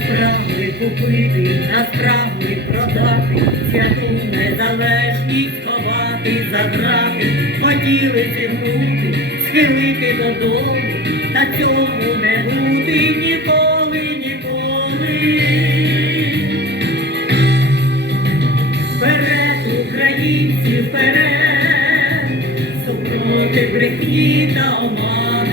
Справи купити, насправді продати, святу незалежність ховати, за заграти, хотіли зігнути, схилити додому, та цьому не бути ніколи, ніколи. Вперед, українці, вперед, супроти брехні та омани.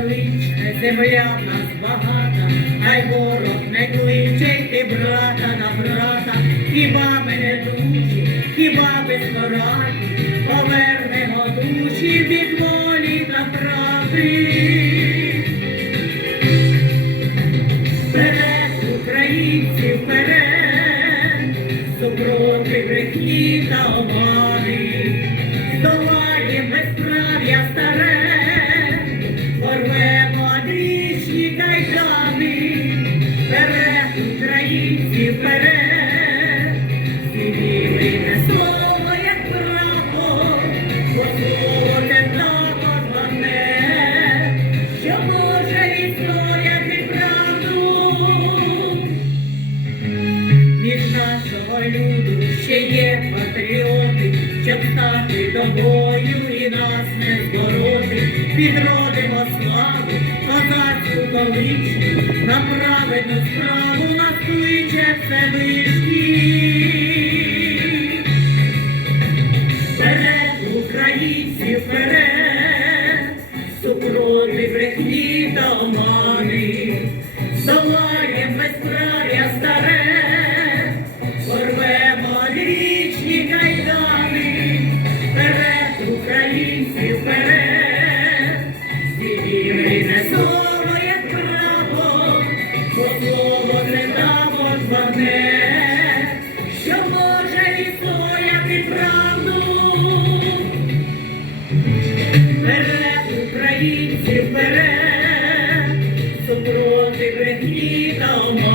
Величне, земля в нас багата, хай ворог не кличе йти брата на брата, хіба ми не душі, хіба безпораді, повернемо душі від волі та правди. Вперед, українці, вперед, супроти брехні та омани, нашого люду ще є патріоти, щоб стати до бою і нас не збороти. Підродимо славу, козацьку колишню, на праведну справу нас кличе Всевишній. Вперед, українці, вперед, супроти брехні та омани, право, не слово це що може відстояти правду. Вперед, українці, вперед, супроти брехні та омани,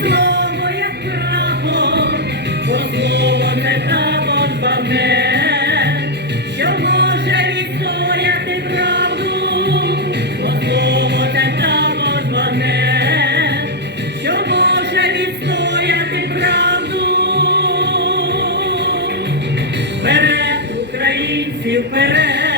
слово, як прапор, бо слово це також бавне, що може відстояти правду, бо слово це також бавне, що може відстояти правду. Вперед, українці, вперед!